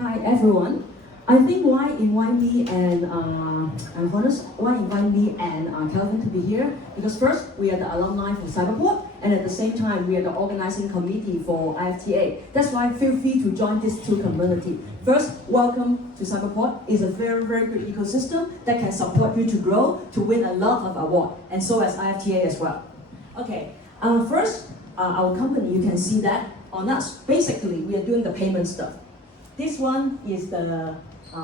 Hi everyone. I think why invite me and I'm honest, why invite me and Kelvin to be here? Because first, we are the alumni for Cyberport, and at the same time, we are the organizing committee for IFTA. That's why feel free to join these two communities. First, welcome to Cyberport. It's a very, very good ecosystem that can support you to grow, to win a lot of awards, and so as IFTA as well. Okay, first, our company, you can see that on us. Basically, we are doing the payment stuff. This one is the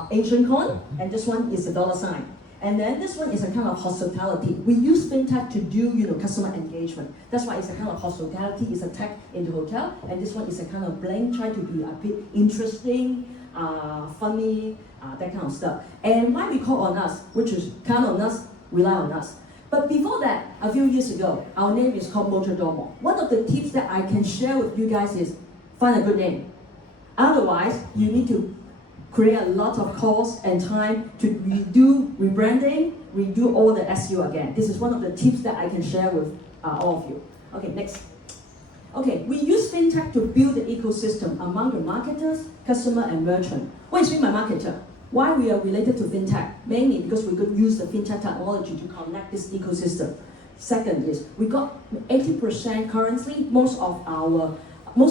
Asian coin, and this one is the dollar sign. And then this one is a kind of hospitality. We use fintech to do, customer engagement. That's why it's a kind of hospitality. It's a tech in the hotel, and this one is a kind of blend, try to be a bit interesting, funny, that kind of stuff. And why we call on us, which is count on us, rely on us. But before that, a few years ago, our name is called Motordomo. One of the tips that I can share with you guys is find a good name. Otherwise, you need to create a lot of cost and time to redo rebranding, redo all the SEO again. This is one of the tips that I can share with all of you. Okay, next. Okay, we use fintech to build the ecosystem among the marketers, customer, and merchant. What is mean by marketer? Why we are related to fintech? Mainly because we could use the fintech technology to connect this ecosystem. Second is we got 80% currently. Most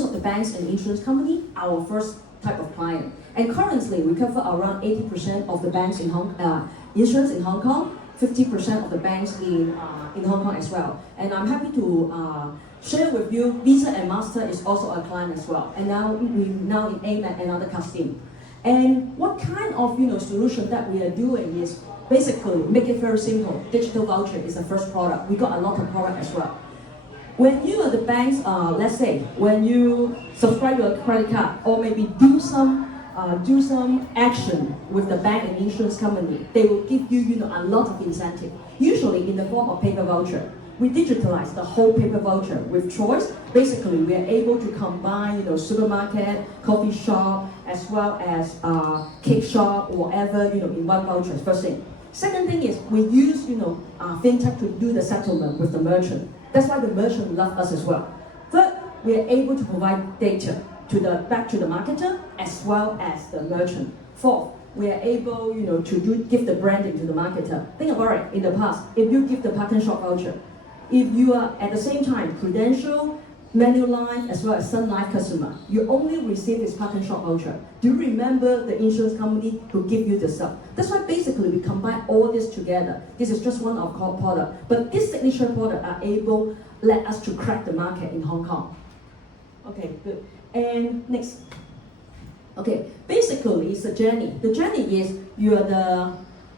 of the banks and insurance company, our first type of client. And currently, we cover around 80% of the banks in insurance in Hong Kong, 50% of the banks in Hong Kong as well. And I'm happy to share with you, Visa and Master is also a client as well. And now we aim at another customer. And what kind of solution that we are doing is basically make it very simple. Digital voucher is the first product. We got a lot of product as well. When you are the banks, let's say, when you subscribe to a credit card or maybe do some action with the bank and insurance company, they will give you, a lot of incentive, usually in the form of paper voucher. We digitalize the whole paper voucher with choice. Basically, we are able to combine, supermarket, coffee shop, as well as cake shop, or whatever, in one voucher. First thing. Second thing is we use, fintech to do the settlement with the merchant. That's why the merchant love us as well. Third, we are able to provide data back to the marketer as well as the merchant. Fourth, we are able, to give the branding to the marketer. Think about it. In the past, if you give the parking shop voucher, if you are at the same time Prudential, Manulife, as well as Sun Life customer, you only receive this parking shop voucher. Do you remember the insurance company who give you the stuff? That's why basically we combine all this together. This is just one of our products. But this signature product are able let us to crack the market in Hong Kong. Okay, good. And next. Okay, basically it's a journey. The journey is you are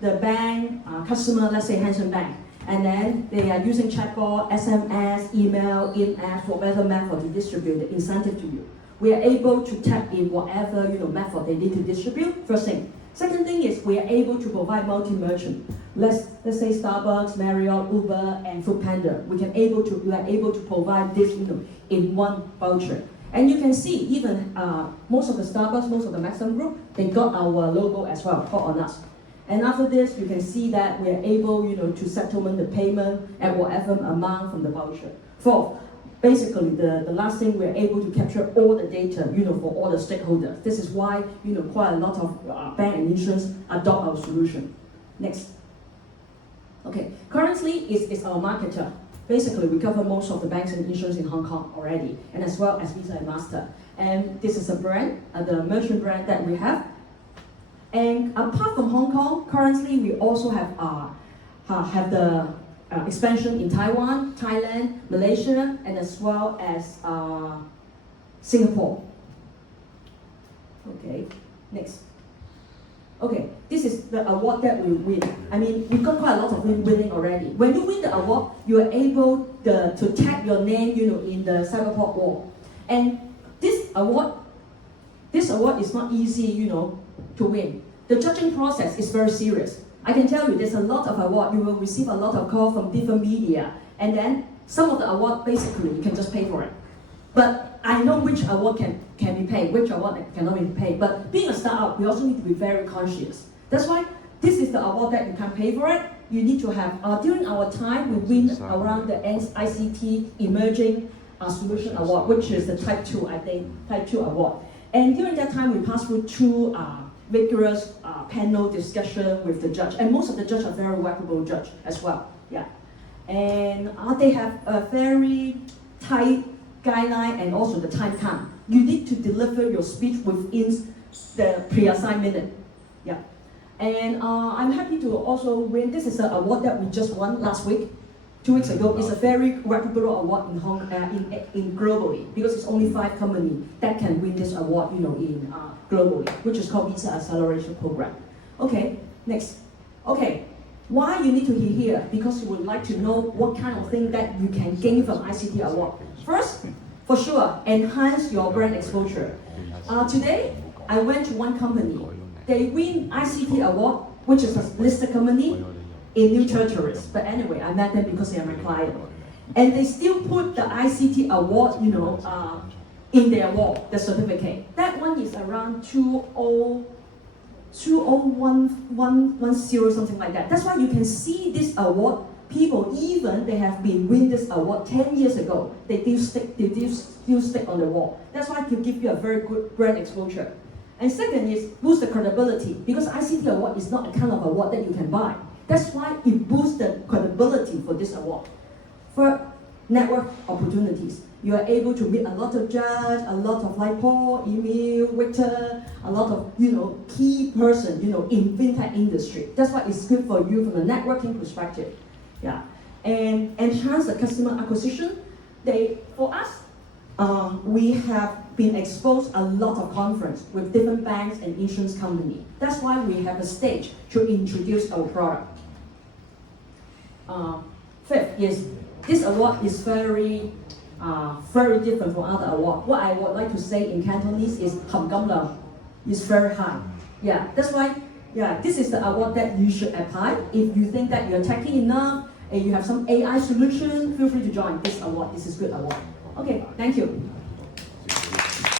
the bank customer, let's say Hanson Bank. And then they are using chatbot, SMS, email, in-app, whatever method to distribute the incentive to you. We are able to tap in whatever method they need to distribute. First thing. Second thing is we are able to provide multi-merchant. Let's say Starbucks, Marriott, Uber, and Foodpanda. We are able to provide this in one voucher. And you can see even most of the Starbucks, most of the Maxim Group, they got our logo as well, called on us. And after this, you can see that we are able, to settlement the payment at whatever amount from the voucher. Fourth, basically the last thing, we're able to capture all the data, for all the stakeholders. This is why, quite a lot of bank and insurance adopt our solution. Next. Okay, currently it's our marketer. Basically, we cover most of the banks and insurance in Hong Kong already, and as well as Visa and Master. And this is a brand, the merchant brand that we have. And apart from Hong Kong, currently we also have the expansion in Taiwan, Thailand, Malaysia, and as well as Singapore. Okay, next. Okay, this is the award that we win. I mean, we got quite a lot of winning already. When you win the award, you are able to tag your name, in the Cyberport wall. And this award is not easy, to win. The judging process is very serious. I can tell you there's a lot of award. You will receive a lot of calls from different media. And then some of the award, basically, you can just pay for it. But I know which award can be paid, which award cannot be paid. But being a startup, we also need to be very conscious. That's why this is the award that you can pay for it. You need to have, during our time, we win around the ICT Emerging Solution Award, which is the Type 2, I think, Type 2 award. And during that time, we passed through two vigorous panel discussion with the judge, and most of the judges are very reputable judge as well. Yeah, and they have a very tight guideline and also the time count. You need to deliver your speech within the pre-assigned minute. Yeah, and I'm happy to also win. This is an award that we just won last week. 2 weeks ago. It's a very reputable award in globally, because it's only 5 companies that can win this award, in globally, which is called Visa Acceleration Program. Okay, next. Okay, why you need to be here? Because you would like to know what kind of thing that you can gain from ICT award. First, for sure, enhance your brand exposure. Today, I went to one company. They win ICT award, which is a listed company in new territories. But anyway, I met them because they are my client. And they still put the ICT award, in their wall, the certificate. That one is around 20110, something like that. That's why you can see this award. People, even they have been win this award 10 years ago, they still stick on the wall. That's why to give you a very good brand exposure. And second is boost the credibility, because ICT award is not a kind of award that you can buy. That's why it boosts the credibility for this award. For network opportunities, you are able to meet a lot of judges, a lot of like Paul, Emil, Victor, a lot of key person in fintech industry. That's why it's good for you from a networking perspective. Yeah, and enhance the customer acquisition. For us, we have been exposed a lot of conference with different banks and insurance company. That's why we have a stage to introduce our product. Fifth is this award is very different from other awards. What I would like to say in Cantonese is 含金量 is very high. Yeah, that's why. Yeah, this is the award that you should apply. If you think that you're techy enough and you have some AI solution, feel free to join this award. This is good award. Okay, thank you.